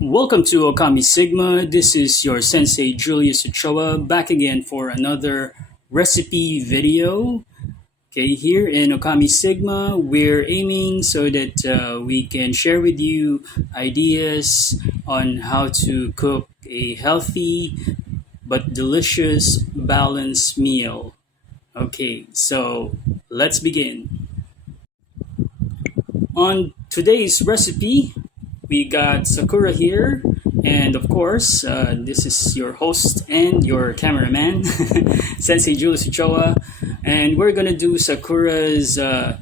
Welcome to Ôkami Sigma. This is your sensei Julius Ochoa back again for another recipe video. Okay, here in Ôkami Sigma, we're aiming so that we can share with you ideas on how to cook a healthy but delicious balanced meal. Okay, so let's begin. On today's recipe, we got Sakura here, and of course, this is your host and your cameraman, Sensei Julius Ochoa, and we're gonna do Sakura's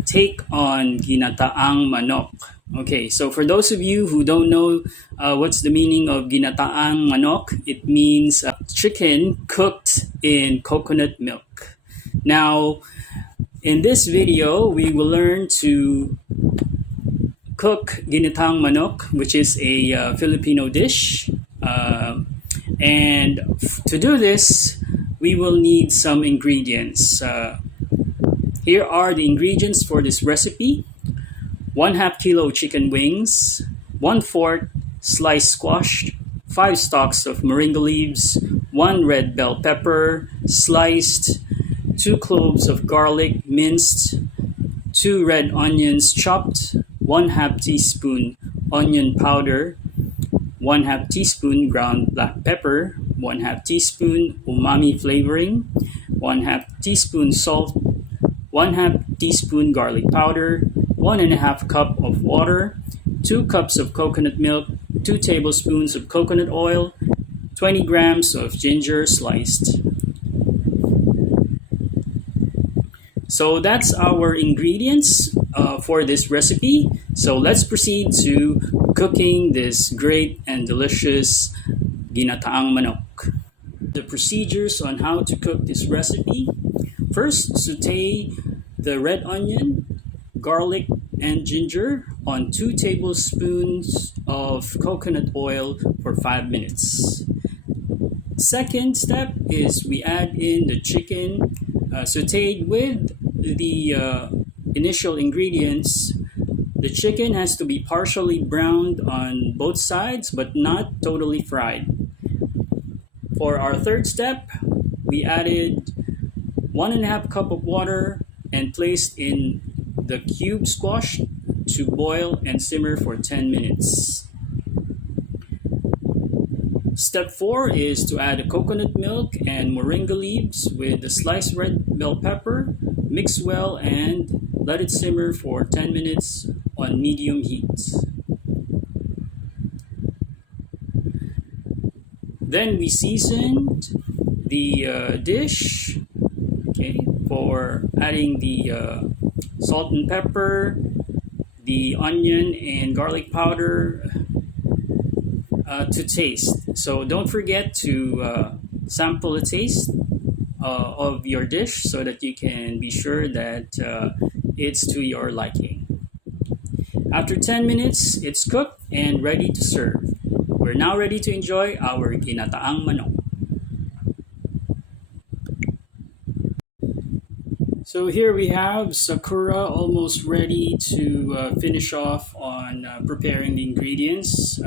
take on Ginataang Manok. Okay, so for those of you who don't know what's the meaning of Ginataang Manok, it means chicken cooked in coconut milk. Now, in this video, we will learn to cook Ginataang Manok, which is a Filipino dish. And to do this, we will need some ingredients. Here are the ingredients for this recipe. 1/2 kilo chicken wings, 1/4 sliced squash, 5 stalks of moringa leaves, 1 red bell pepper, sliced, 2 cloves of garlic minced, 2 red onions chopped, 1/2 teaspoon onion powder, 1/2 teaspoon ground black pepper, 1/2 teaspoon umami flavoring, 1/2 teaspoon salt, 1/2 teaspoon garlic powder, 1.5 cup of water, 2 cups of coconut milk, 2 tablespoons of coconut oil, 20 grams of ginger sliced. So that's our ingredients for this recipe. So let's proceed to cooking this great and delicious Ginataang Manok. The procedures on how to cook this recipe. First, saute the red onion, garlic, and ginger on 2 tablespoons of coconut oil for 5 minutes. Second step is we add in the chicken sauteed with the initial ingredients. The chicken has to be partially browned on both sides but not totally fried. For our third step, we added 1.5 cup of water and placed in the cube squash to boil and simmer for 10 minutes. Step 4 is to add the coconut milk and moringa leaves with the sliced red bell pepper, mix well and let it simmer for 10 minutes on medium heat. Then we seasoned the dish, okay, for adding the salt and pepper, the onion and garlic powder to taste. So don't forget to sample a taste of your dish so that you can be sure that it's to your liking. After 10 minutes, it's cooked and ready to serve. We're now ready to enjoy our Ginataang Manok. So here we have Sakura almost ready to finish off on preparing the ingredients.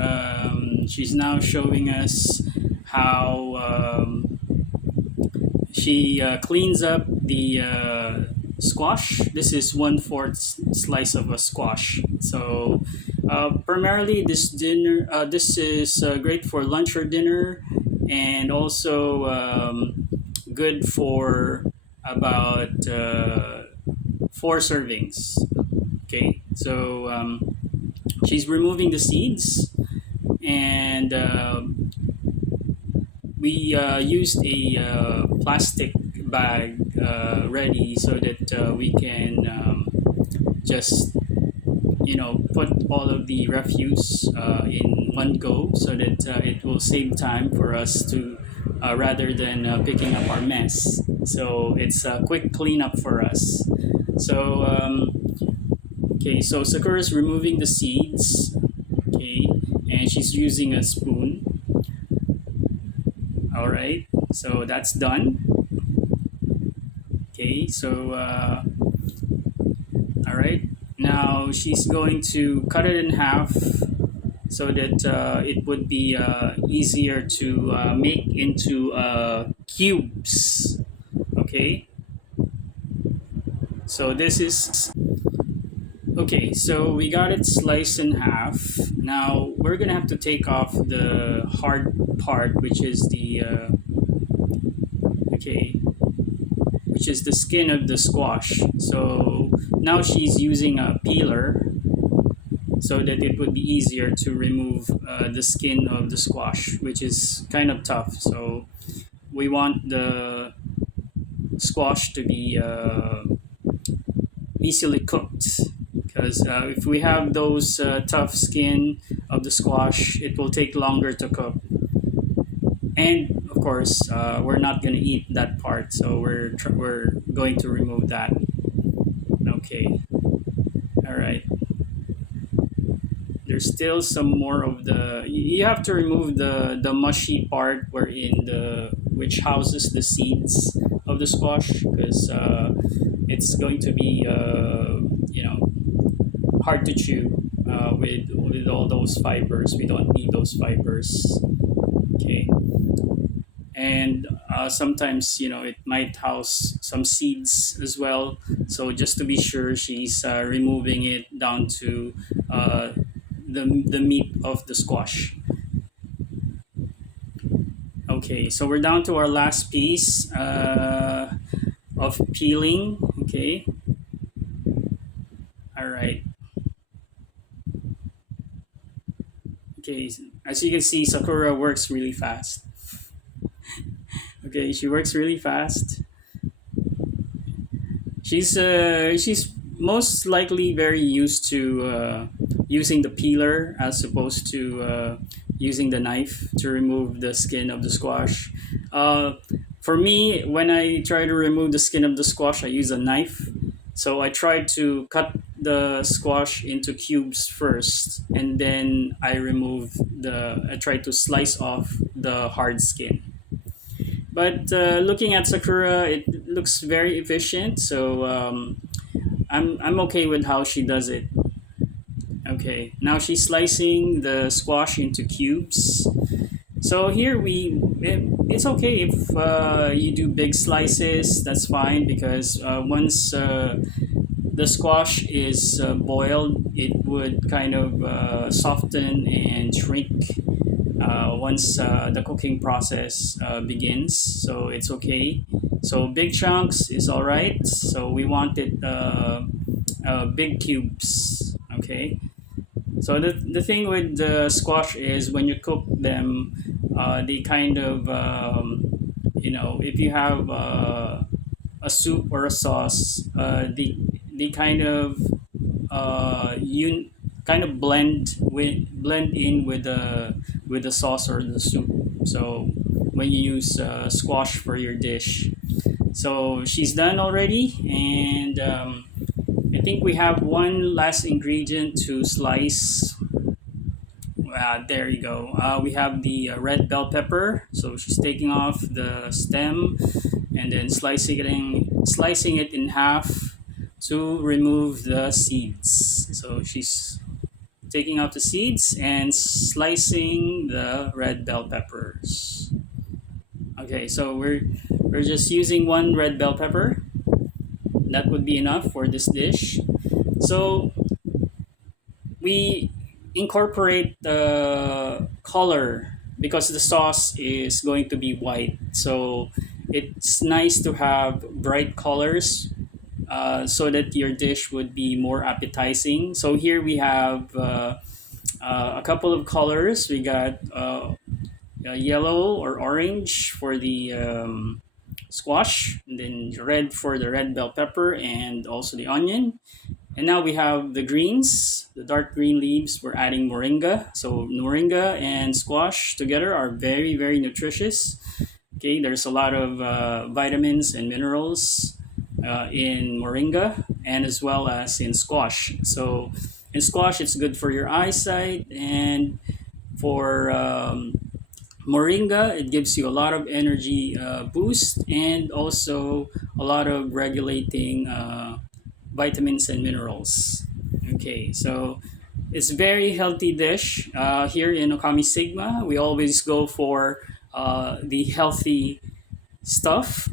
She's now showing us how she cleans up the squash. This is 1/4 slice of a squash. So primarily this is great for lunch or dinner, and also good for about 4 servings. Okay, so she's removing the seeds, and we used a plastic bag ready so that we can just put all of the refuse in one go so that it will save time for us to rather than picking up our mess. So it's a quick cleanup for us. So okay, so Sakura's removing the seeds, okay, and she's using a spoon. All right, so that's done. Okay, so all right, now she's going to cut it in half so that it would be easier to make into cubes. Okay, so this is okay. So we got it sliced in half. Now we're gonna have to take off the hard part, which is the okay, which is the skin of the squash. So now she's using a peeler so that it would be easier to remove the skin of the squash, which is kind of tough. So we want the squash to be easily cooked, because if we have those tough skin of the squash, it will take longer to cook. And of course, we're not going to eat that part, so we're going to remove that. Okay, all right. There's still some more of the. You have to remove the mushy part wherein the which houses the seeds of the squash, because it's going to be hard to chew with all those fibers. We don't need those fibers. Okay, and sometimes it might house some seeds as well. So just to be sure, she's removing it down to the meat of the squash. Okay, so we're down to our last piece of peeling. Okay, all right. Okay, as you can see, Sakura works really fast. Okay, she works really fast. She's most likely very used to using the peeler as opposed to using the knife to remove the skin of the squash. Uh, for me, when I try to remove the skin of the squash, I use a knife. So I try to cut the squash into cubes first, and then I try to slice off the hard skin. But looking at Sakura, it looks very efficient. So I'm okay with how she does it. Okay, now she's slicing the squash into cubes. So here it's okay if you do big slices. That's fine, because once the squash is boiled, it would kind of soften and shrink once the cooking process begins. So it's okay. So big chunks is all right. So we want it big cubes. Okay. So the thing with the squash is when you cook them, they kind of if you have a soup or a sauce, they kind of you kind of blend in with the sauce or the soup. So when you use squash for your dish, so she's done already, and I think we have one last ingredient to slice. There you go. We have the red bell pepper. So she's taking off the stem and then slicing it in half to remove the seeds. So she's taking out the seeds and slicing the red bell peppers. Okay, so we're just using one red bell pepper. That would be enough for this dish. So we incorporate the color because the sauce is going to be white. So it's nice to have bright colors so that your dish would be more appetizing. So here we have a couple of colors. We got yellow or orange for the squash, and then red for the red bell pepper and also the onion. And now we have the greens, the dark green leaves. We're adding moringa. So moringa and squash together are very, very nutritious. Okay, there's a lot of vitamins and minerals in moringa and as well as in squash. So in squash, it's good for your eyesight, and for moringa, it gives you a lot of energy boost and also a lot of regulating vitamins and minerals. Okay, so It's very healthy dish. Here in Okami Sigma, we always go for the healthy stuff,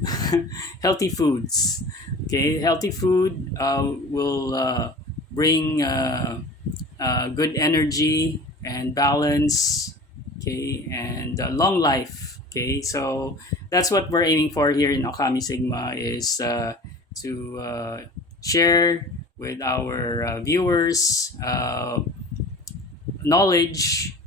healthy foods. Okay, healthy food will bring good energy and balance. Okay, and long life. Okay, so that's what we're aiming for here in Okami Sigma is to share with our viewers knowledge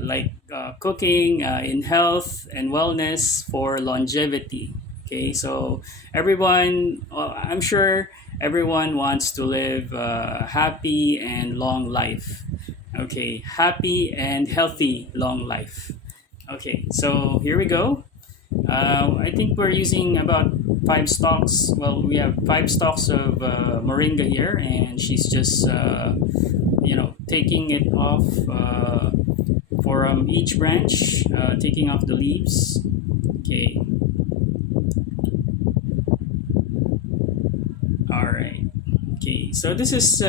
like cooking in health and wellness for longevity. Okay, so everyone, I'm sure everyone wants to live happy and long life. Okay, happy and healthy long life. Okay, so here we go. I think we're using about 5 stalks. Well, we have 5 stalks of moringa here, and she's just taking it off from each branch, taking off the leaves. Okay, all right. Okay, so this is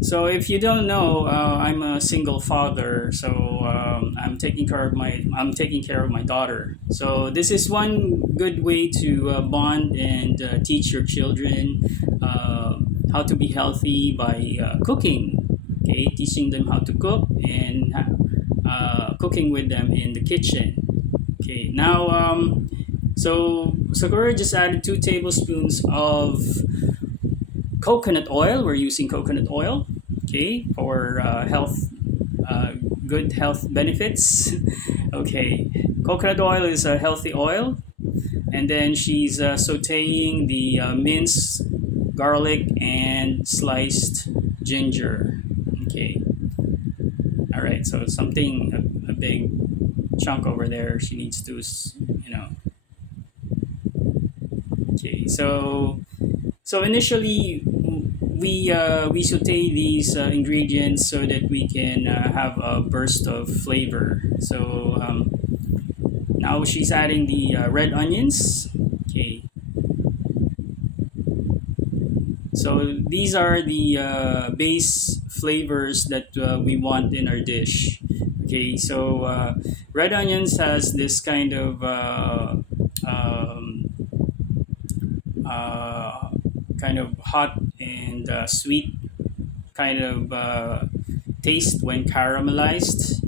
so if you don't know, I'm a single father, so I'm taking care of my daughter. So this is one good way to bond and teach your children how to be healthy by cooking. Okay, teaching them how to cook and cooking with them in the kitchen. Okay, now so Sakura just added 2 tablespoons of coconut oil. We're using coconut oil, okay, for uh, good health benefits. Okay, coconut oil is a healthy oil, and then she's sautéing the minced garlic and sliced ginger. Okay, all right. So something a big chunk over there. She needs to, you know. Okay, so initially, we saute these ingredients so that we can have a burst of flavor. So now she's adding the red onions. Okay, so these are the base flavors that we want in our dish. Okay, so red onions has this kind of um, uh, kind of hot and sweet kind of taste when caramelized.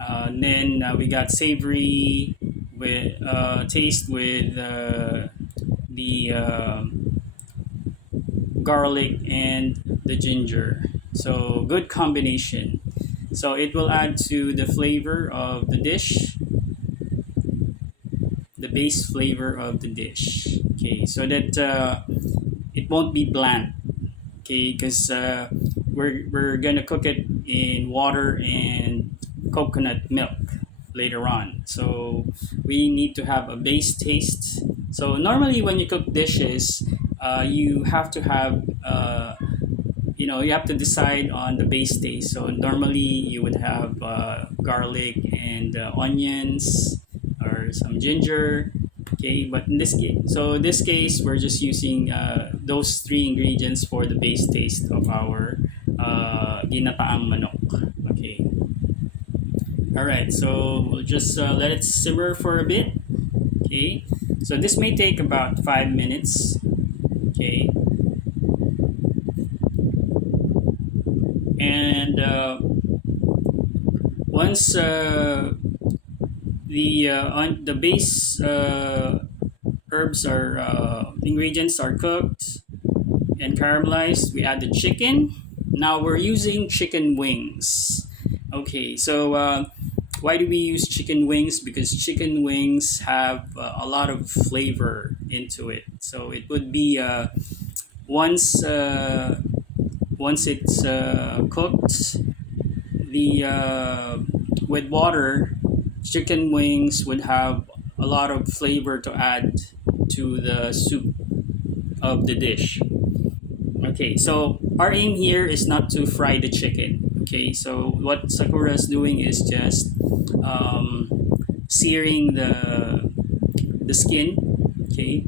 And then we got savory with taste with the garlic and the ginger. So good combination. So it will add to the flavor of the dish, the base flavor of the dish. Okay, so that it won't be bland. Okay, because we're gonna cook it in water and coconut milk later on. So we need to have a base taste. So normally when you cook dishes, you have to have you have to decide on the base taste. So normally you would have garlic and onions or some ginger. Okay, but in this case, we're just using those 3 ingredients for the base taste of our ginataang manok. Okay. All right, so we'll just let it simmer for a bit. Okay, so this may take about 5 minutes. Okay, and once the base herbs are ingredients are cooked and caramelized, we add the chicken. Now we're using chicken wings. Okay, so why do we use chicken wings? Because chicken wings have a lot of flavor into it. So it would be once once it's cooked, the with water, chicken wings would have a lot of flavor to add to the soup of the dish. Okay, so our aim here is not to fry the chicken. Okay, so what Sakura is doing is just searing the skin. Okay,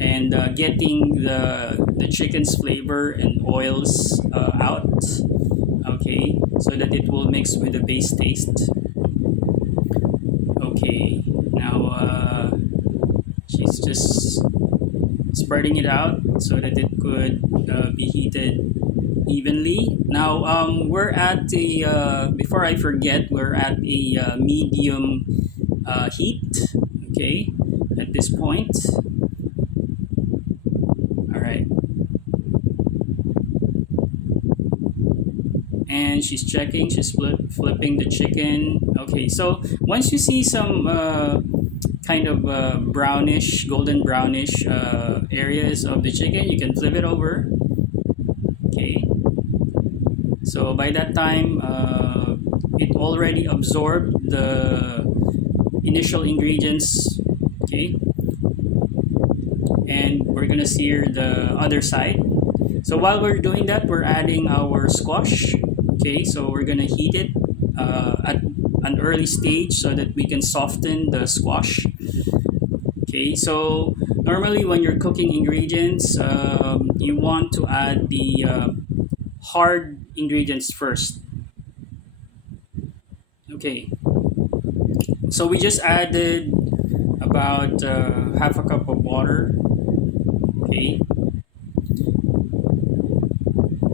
and getting the chicken's flavor and oils out. Okay, so that it will mix with the base taste. Okay, now she's just spreading it out so that it could be heated evenly. Now we're at the before I forget, we're at a medium heat. Okay, at this point. All right, and she's checking. She's flipping the chicken. Okay, so once you see some kind of brownish, golden brownish areas of the chicken, you can flip it over. Okay, so by that time, it already absorbed the initial ingredients. Okay, and we're gonna sear the other side. So while we're doing that, we're adding our squash. Okay, so we're gonna heat it at an early stage so that we can soften the squash. Okay, so normally when you're cooking ingredients, you want to add the hard ingredients first. Okay, so we just added about half a cup of water. Okay,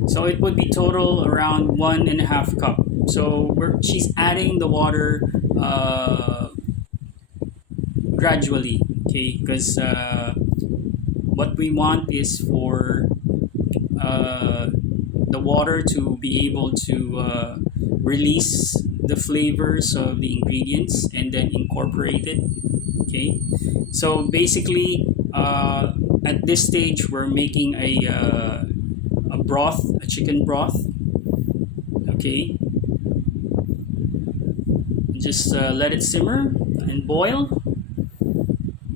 so it would be total around 1.5 cup. So she's adding the water gradually. Okay, because what we want is for uh, the water to be able to release the flavors of the ingredients and then incorporate it. Okay, so basically at this stage we're making a broth, a chicken broth. Okay, just let it simmer and boil.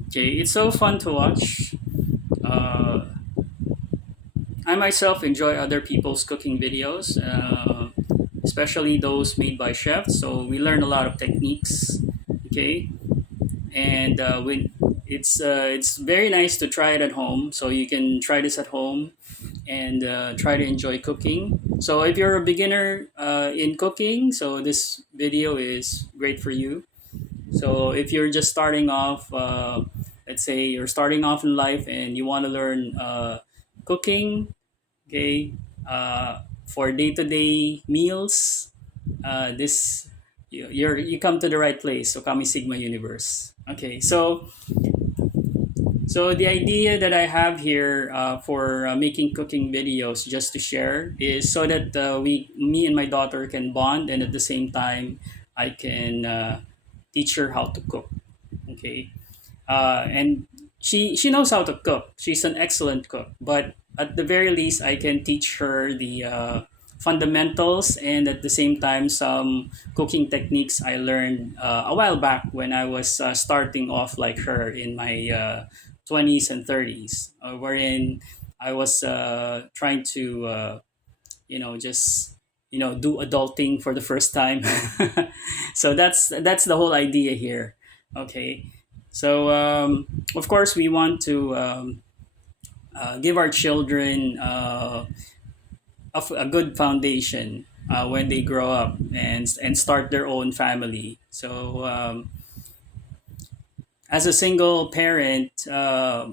Okay, it's so fun to watch. uh, I myself enjoy other people's cooking videos, especially those made by chefs. So we learn a lot of techniques. Okay, and when it's very nice to try it at home. So you can try this at home and try to enjoy cooking. So if you're a beginner in cooking, so this video is great for you. So if you're just starting off, let's say you're starting off in life and you want to learn cooking, okay, for day-to-day meals, this you come to the right place. So Kami Sigma Universe. Okay, so the idea that I have here for making cooking videos just to share is so that me and my daughter can bond, and at the same time, I can teach her how to cook. Okay, and she knows how to cook. She's an excellent cook, but at the very least, I can teach her the fundamentals and at the same time some cooking techniques I learned a while back when I was starting off like her in my 20s and 30s, wherein I was trying to just do adulting for the first time. So that's the whole idea here. Okay, so of course we want to give our children a good foundation when they grow up and start their own family. So as a single parent, I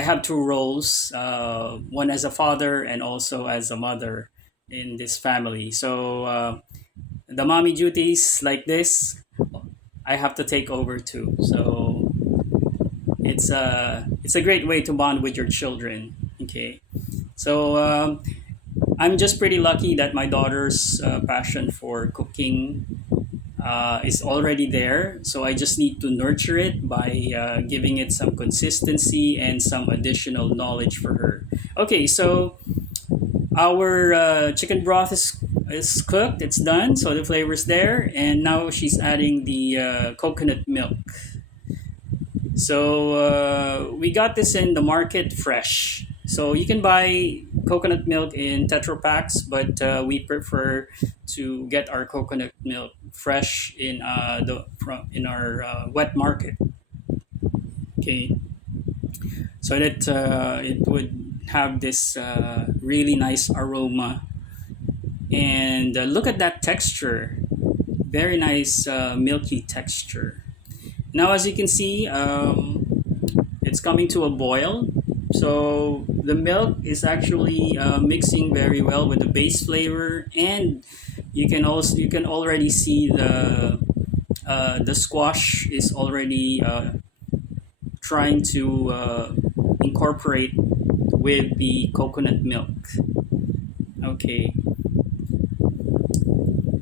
have two roles: one as a father and also as a mother in this family. So the mommy duties like this, I have to take over too. So it's a great way to bond with your children. Okay, so I'm just pretty lucky that my daughter's passion for cooking is already there. So I just need to nurture it by giving it some consistency and some additional knowledge for her. Okay, so our chicken broth is cooked. It's done. So the flavor's there, and now she's adding the coconut milk. So we got this in the market fresh. So you can buy coconut milk in Tetra packs, but we prefer to get our coconut milk fresh in our wet market. Okay. so that it would have this really nice aroma. And look at that texture, very nice milky texture. Now, as you can see, it's coming to a boil. So the milk is actually mixing very well with the base flavor, and you can already see the squash is already trying to incorporate with the coconut milk. Okay,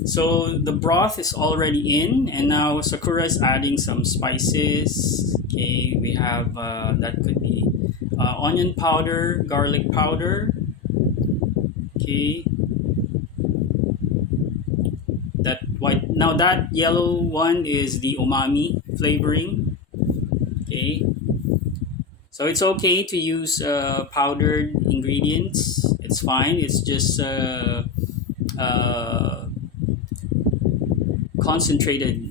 so the broth is already in, and now Sakura is adding some spices. Okay, we have that could be onion powder, garlic powder. Okay, that white. Now that yellow one is the umami flavoring. Okay, so it's okay to use powdered ingredients. It's fine. It's just uh, concentrated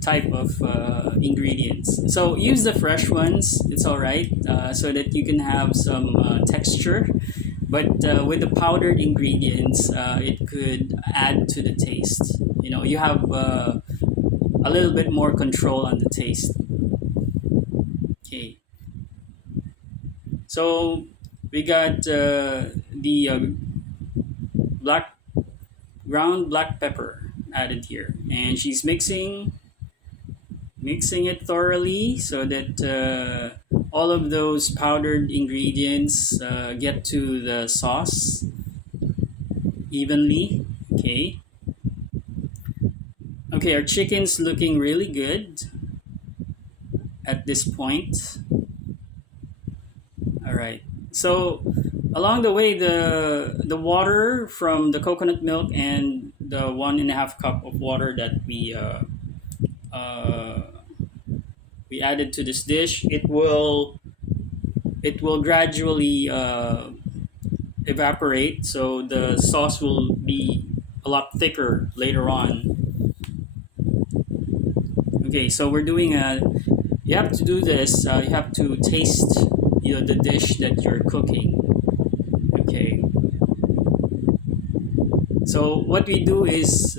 type of ingredients. So use the fresh ones. It's all right, so that you can have some texture. But with the powdered ingredients, it could add to the taste. You know, you have a little bit more control on the taste. Okay, so we got the black ground black pepper added here, and she's mixing it thoroughly so that all of those powdered ingredients get to the sauce evenly. Okay. Okay, our chicken's looking really good at this point. All right. So along the way, the water from the coconut milk and the 1.5 cup of water that uh, we added to this dish, it will gradually evaporate, so the sauce will be a lot thicker later on. Okay, so we're doing a. You have to do this. You have to taste, the dish that you're cooking. Okay. So what we do is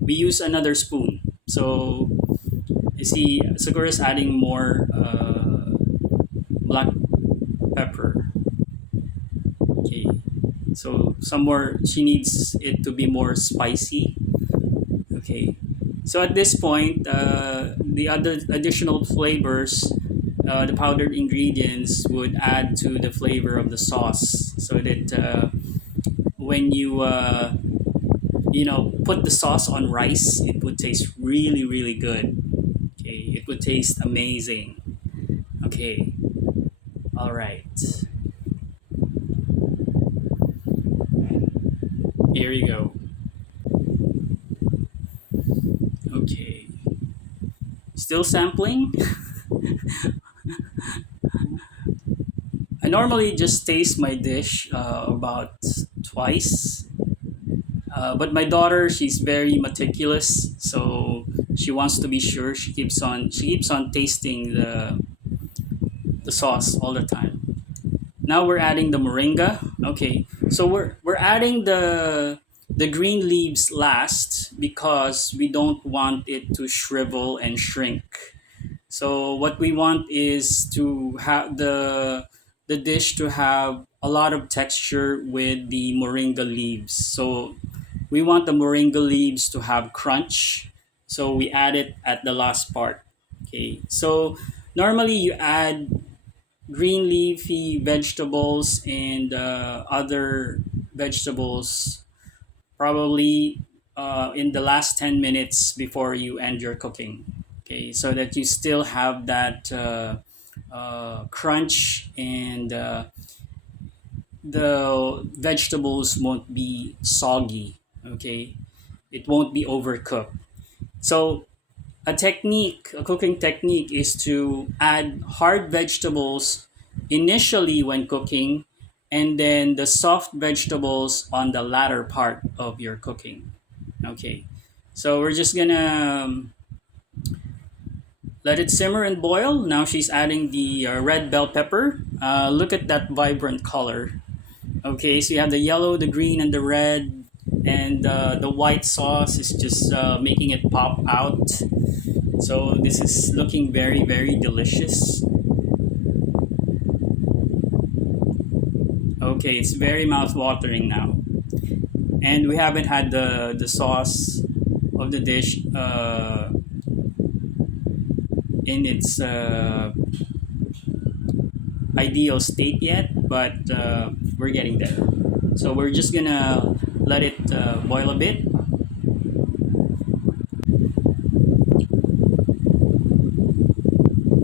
we use another spoon. So you see, Sakura's adding more black pepper. Okay. So some more. She needs it to be more spicy. Okay. So at this point, the other additional flavors, the powdered ingredients would add to the flavor of the sauce, so that when you put the sauce on rice, it would taste really really good. Okay, it would taste amazing. Okay, all right. Here you go. Okay, still sampling. I normally just taste my dish about twice. But my daughter, she's very meticulous, so she wants to be sure. She keeps on tasting the sauce all the time. Now we're adding the moringa. Okay, so we're adding the green leaves last because we don't want it to shrivel and shrink. So what we want is to have the dish to have a lot of texture with the moringa leaves. So we want the moringa leaves to have crunch. So we add it at the last part. Okay. So normally you add green leafy vegetables and other vegetables probably in the last 10 minutes before you end your cooking. Okay, so that you still have that crunch, and the vegetables won't be soggy. Okay, it won't be overcooked. So a cooking technique is to add hard vegetables initially when cooking, and then the soft vegetables on the latter part of your cooking. Okay, so we're just gonna Let it simmer and boil. Now she's adding the red bell pepper. Look at that vibrant color. Okay, so you have the yellow, the green, and the red, and the white sauce is just making it pop out. So this is looking very, very delicious. Okay, it's very mouth-watering now. And we haven't had the sauce of the dish in its ideal state yet, but we're getting there. So we're just gonna let it boil a bit.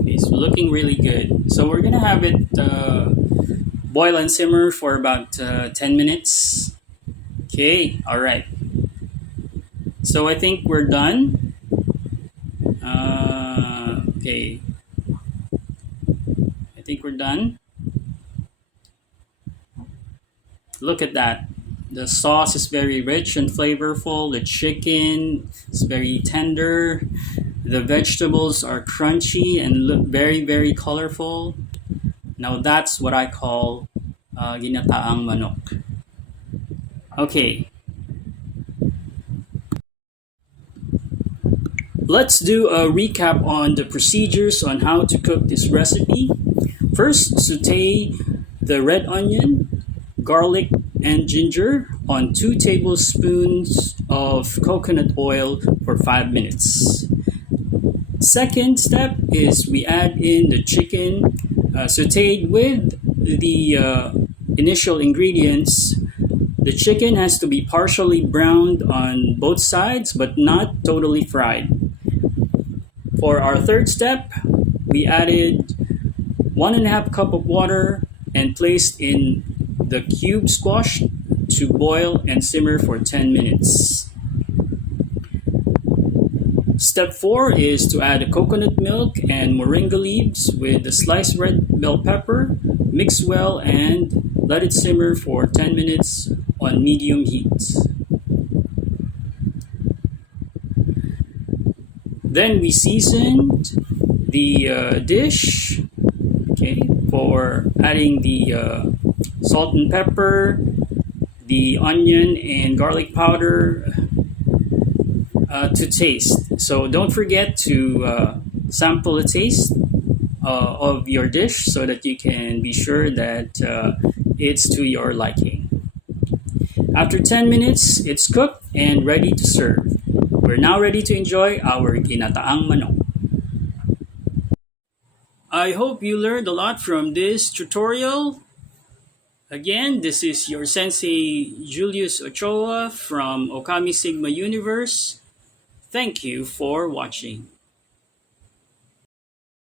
It's looking really good. So we're gonna have it boil and simmer for about 10 minutes. Okay, all right. So I think we're done. Okay, I think we're done. Look at that. The sauce is very rich and flavorful. The chicken is very tender. The vegetables are crunchy and look very, very colorful. Now that's what I call ginataang manok. Okay, let's do a recap on the procedures on how to cook this recipe. First, saute the red onion, garlic, and ginger on 2 tablespoons of coconut oil for 5 minutes. Second step is we add in the chicken sauteed with the initial ingredients. The chicken has to be partially browned on both sides but not totally fried. For our third step, we added 1.5 cup of water and placed in the cube squash to boil and simmer for 10 minutes. Step 4 is to add the coconut milk and moringa leaves with the sliced red bell pepper, mix well and let it simmer for 10 minutes on medium heat. Then we seasoned the dish, okay, for adding the salt and pepper, the onion and garlic powder to taste. So don't forget to sample a taste of your dish so that you can be sure that it's to your liking. After 10 minutes, it's cooked and ready to serve. We're now ready to enjoy our ginataang manok. I hope you learned a lot from this tutorial. Again, this is your sensei Julius Ochoa from Ôkami Sigma Universe. Thank you for watching.